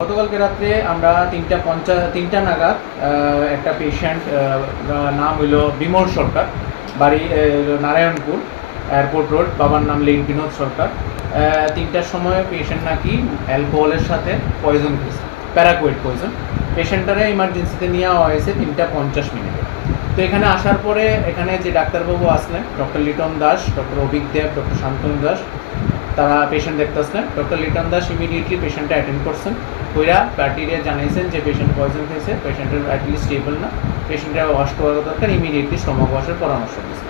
গতকালকে রাত্রে আমরা 3টা নাগাদ একটা পেশেন্ট, নাম হইল বিমল সরকার, বাড়ি নারায়ণপুর এয়ারপোর্ট রোড, বাবার নাম লেট বিনোদ সরকার। 3টার সময় পেশেন্ট নাকি অ্যালকোহলের সাথে পয়জন খেয়েছে, প্যারাকুয়েট পয়জন। পেশেন্টটারে ইমার্জেন্সিতে নিয়ে যাওয়া হয়েছে 3:50 তো এখানে আসার পরে এখানে যে ডাক্তারবাবু আসলেন, doctor Liton Das, doctor Abhik Deb, doctor Shantanu Das, তারা পেশেন্ট দেখতে আসলেন। ডক্টর লিটন দাস ইমিডিয়েটলি পেশেন্টটা অ্যাটেন্ড করছেন, কইরা পার্টিরে জানাইছেন যে পেশেন্ট পয়জন খেয়েছে, পেশেন্টের অ্যাটলিস্ট স্টেবল না, পেশেন্টের ওয়াশ করার দরকার, ইমিডিয়েটলি স্টমাক ওয়াশের পরামর্শ দিয়েছে।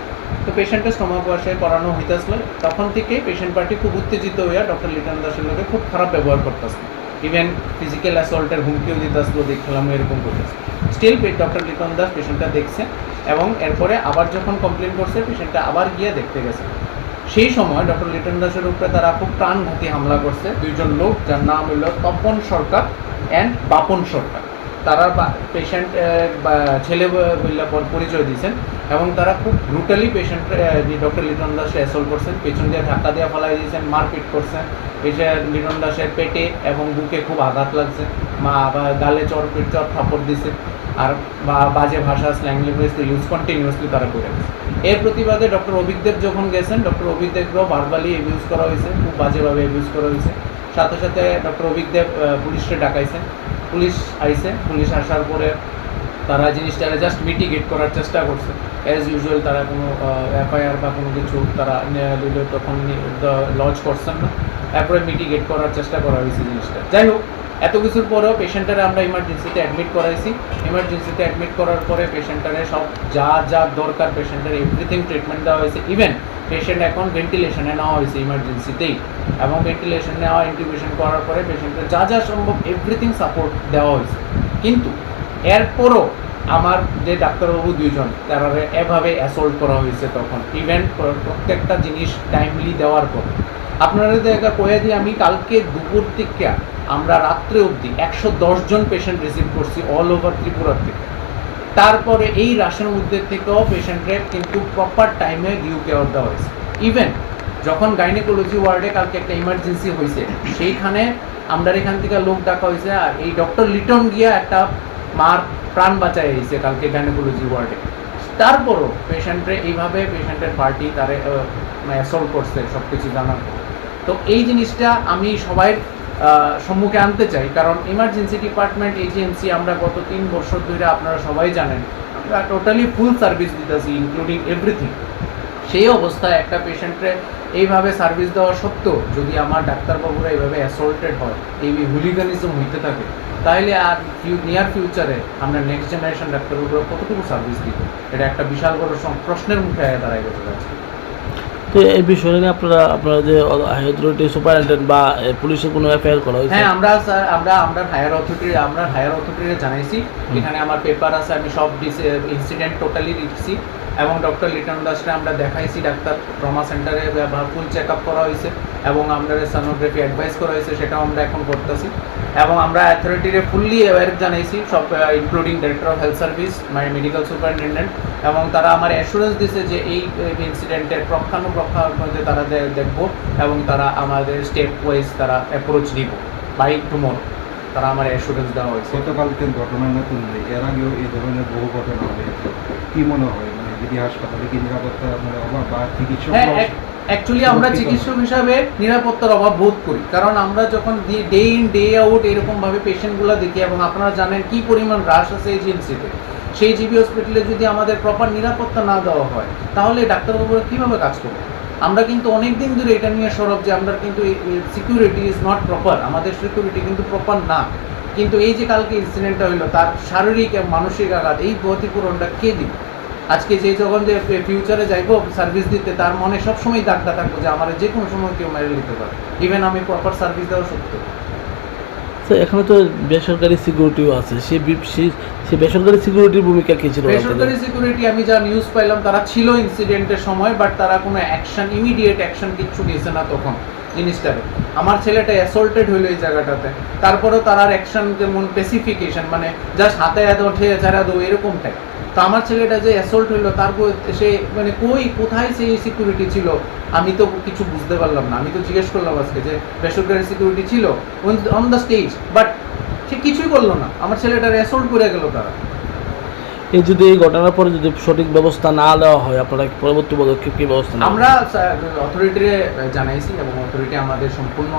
তো পেশেন্টের স্টমাক ওয়াশে করানো হইতেছিল। তখন থেকে পেশেন্ট পার্টি খুব উত্তেজিত হইয়া ডক্টর লিটন দাসের লোকে খুব খারাপ ব্যবহার করতেছিল, ইভেন ফিজিক্যাল অ্যাসল্টের হুমকিও দিতেছিল, দেখলাম এরকম করতেছে। স্টিল ডক্টর লিটন দাস পেশেন্টটা দেখছে এবং এরপরে আবার যখন কমপ্লেন করছে পেশেন্টটা আবার গিয়ে দেখতে গেছে। সেই সময় ডক্টর লিটন দাসের উপরে তারা খুব প্রাণঘাতী হামলা করছে দুইজন লোক, যার নাম হইল তপন সরকার অ্যান্ড বাপন সরকার। তারা পেশেন্ট ছেলে পরিচয় দিয়েছেন এবং তারা খুব ব্রুটালি পেশেন্ট ডক্টর লিটন দাসকে অ্যাসল্ট করছেন, পেছন দিয়ে ধাক্কা দিয়ে ফেলাই দিয়েছেন, মারপিট করছেন। পেশেন্ট লিটন দাসের পেটে এবং বুকে খুব আঘাত লাগছে, গালে চর থাপড় দিছে, আর বাজে ভাষা স্ল্যাং ল্যাঙ্গুয়েজ ইউজ কন্টিনিউয়াসলি তারা করে গেছে। এর প্রতিবাদে ডক্টর অভিকদেব যখন গেছেন, ডক্টর অভিকদেবকেও ভার্বালি অ্যাবিউজ করা হয়েছে, খুব বাজেভাবে অ্যাবিউজ করা হয়েছে। সাথে সাথে ডক্টর অভিকদেব পুলিশকে ডাকাইছেন, পুলিশ আইছে, পুলিশ আসার পরে তারা জিনিসটাকে জাস্ট মিটিগেট করার চেষ্টা করছে। অ্যাজ ইউজুয়াল তারা কোনো এফআইআর বা কোনো কিছু তারা তখন লঞ্চ করছেন না, তারপরে মিটিগেট করার চেষ্টা করা হয়েছে জিনিসটা। যাই হোক, এত কিছুর পরেও পেশেন্টারে আমরা ইমার্জেন্সিতে অ্যাডমিট করাইছি। ইমার্জেন্সিতে অ্যাডমিট করার পরে পেশেন্টারে সব যা যা দরকার পেশেন্টের এভরিথিং ট্রিটমেন্ট দেওয়া হয়েছে। ইভেন পেশেন্ট এখন ভেন্টিলেশনে নেওয়া হয়েছে ইমার্জেন্সিতেই, এবং ভেন্টিলেশন নেওয়া ইন্টিউবেশন করার পরে পেশেন্টের যা যা সম্ভব এভরিথিং সাপোর্ট দেওয়া হয়েছে। কিন্তু এরপরও আমার যে ডাক্তারবাবু দুইজন তারা এভাবে অ্যাসল্ট করা হয়েছে তখন, ইভেন প্রত্যেকটা জিনিস টাইমলি দেওয়ার পর। আপনারা দেখা কয়ে দিয়ে আমি কালকে দুপুর থেকে আমরা রাত্রে অবধি 110 জন পেশেন্ট রিসিভ করছি অল ওভার ত্রিপুরা থেকে। তারপরে এই রাশের মধ্যে থেকেও পেশেন্টের কিন্তু প্রপার টাইমে ডিউ কেয়ার দেওয়া হয়েছে। ইভেন যখন গাইনোকোলজি ওয়ার্ডে কালকে একটা ইমার্জেন্সি হয়েছে, সেইখানে আমরা এখান থেকে লোক ডাকা হয়েছে, আর এই ডক্টর লিটন গিয়া একটা মার প্রাণ বাঁচাই হয়েছে কালকে গাইনোকোলজি ওয়ার্ডে। তারপরও পেশেন্টের এইভাবে পেশেন্টের পার্টি তারে অ্যাসল্ট করছে সব কিছু জানার পর। তো এই জিনিসটা আমি সবাই সম্মুখে আনতে চাই, কারণ ইমার্জেন্সি ডিপার্টমেন্ট এজেন্সি আমরা গত 3 বছর ধরে আপনারা সবাই জানেন আমরা টোটালি ফুল সার্ভিস দিতেছি, ইনক্লুডিং এভরিথিং। সেই অবস্থায় একটা পেশেন্টরে এইভাবে সার্ভিস দেওয়া সত্ত্বেও যদি আমার ডাক্তারবাবুরা এইভাবে অ্যাসল্টেড হয়, এই হুলিগানিজম হইতে থাকে, তাহলে আর নিয়ার ফিউচারে আমরা নেক্সট জেনারেশন ডাক্তারবাবুরা কতটুকু সার্ভিস দিব, এটা একটা বিশাল বড় প্রশ্নের মুখে দাঁড়ায় গেছে যাচ্ছে। তো এই বিষয়ে নিয়ে আপনারা যে হাই অথরিটি সুপারিনটেন্ডেন্ট বা পুলিশের কোনো এফআইআর করা হয়েছে? হ্যাঁ, আমরা হায়ার অথরিটিরে জানাইছি। এখানে আমার পেপার আছে, আমি সব ইনসিডেন্ট টোটালি লিখছি এবং ডক্টর লিটন দাসকে আমরা দেখাইছি, ডাক্তার ট্রমা সেন্টারে ফুল চেক আপ করা হয়েছে এবং আমরা সোনোগ্রাফি অ্যাডভাইস করা হয়েছে, সেটাও আমরা এখন করতেছি। এবং আমরা অথরিটিরে ফুললি অ্যাওয়ার জানাইছি, সব including director of health service, medical superintendent, এবং তারা আমার অ্যাসুরেন্স দিয়েছে যে এই ইনসিডেন্টের প্রক্ষানুপ্রক্ষার মধ্যে তারা দেখবো এবং তারা আমাদের স্টেপ ওয়াইজ তারা অ্যাপ্রোচ নিব বাই টুমোরো। তারা আমার অ্যাসুরেন্স দেওয়া হয়েছে। গতকালকের ঘটনা নতুন নেই, এর আগেও এই ধরনের বহু ঘটনা হয়েছে। কি মনে হয়, মানে যদি হাসপাতালে কি নিরাপত্তা অভাব বা চিকিৎসক? অ্যাকচুয়ালি আমরা চিকিৎসক হিসাবে নিরাপত্তার অভাব বোধ করি, কারণ আমরা যখন ডে ইন ডে আউট এরকমভাবে পেশেন্টগুলো দেখি, এবং আপনারা জানেন কী পরিমাণ রাশ আছে এজেন্সিতে, সেই জিবি হসপিটালে যদি আমাদের প্রপার নিরাপত্তা না দেওয়া হয় তাহলে ডাক্তারবাবুরা কীভাবে কাজ করবে? আমরা কিন্তু অনেক দিন ধরে এটা নিয়ে সরব যে আমরা কিন্তু সিকিউরিটি ইজ নট প্রপার, আমাদের সিকিউরিটি কিন্তু প্রপার না। কিন্তু এই যে কালকে ইনসিডেন্টটা হইলো, তার শারীরিক এবং মানসিক আঘাত, এই ক্ষতিপূরণটা কে দিবে? আজকে যে যখন যে ফিউচারে যাইবো সার্ভিস দিতে, তার মনে সবসময় দাগটা থাকবো যে আমার যে কোনো সময় কেউ মেরে দিতে পারে, ইভেন আমি প্রপার সার্ভিস দেওয়া সত্ত্বেও। তো এখানে তো বেসরকারি সিকিউরিটিও আছে, সে বেসরকারি সিকিউরিটির ভূমিকা কী ছিল? বেসরকারি সিকিউরিটি আমি যা নিউজ পাইলাম তারা ছিল ইনসিডেন্টের সময়, বাট তারা কোনো ইমিডিয়েট অ্যাকশন কিচ্ছু দিয়েছে না তখন জিনিসটারে। আমার ছেলেটা অ্যাসল্টেড হইলো এই জায়গাটাতে, তারপরেও তার অ্যাকশন যেমন স্পেসিফিকেশন, মানে জাস্ট হাতে উঠে ছাড়া দো এরকম টাইপ, তো আমার ছেলেটা যে অ্যাসল্ট হইলো তারপর সে মানে কোথায় সেই সিকিউরিটি ছিল আমি তো কিছু বুঝতে পারলাম না। আমি তো জিজ্ঞেস করলাম আজকে যে বেসরকারি সিকিউরিটি ছিল অন দ্য স্টেজ, বাট সে কিছুই করলো না, আমার ছেলেটার অ্যাসল্ট করে গেল তারা। এই যদি এই ঘটনার পরে যদি সঠিক ব্যবস্থা না নেওয়া হয়, আপনারা পরবর্তী পদক্ষেপ কি ব্যবস্থা নেবেন? আমরা অথরিটিরে জানাইছি এবং অথরিটি আমাদের সম্পূর্ণ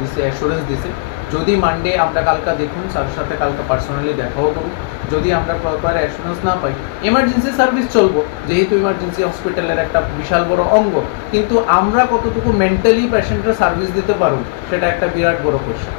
দিছে, অ্যাসুরেন্স দিছে। যদি মানডে আমরা কালকা দেখুন, স্যারের সাথে কালকা পার্সোনালি দেখাও করুন, যদি আমরা প্রপার অ্যাসুরেন্স না পাই এমার্জেন্সি সার্ভিস চলবো, যেহেতু ইমার্জেন্সি হসপিটালের একটা বিশাল বড় অঙ্গ, কিন্তু আমরা কতটুকু মেন্টালি পেশেন্টের সার্ভিস দিতে পারবো সেটা একটা বিরাট বড় কোয়েশ্চেন।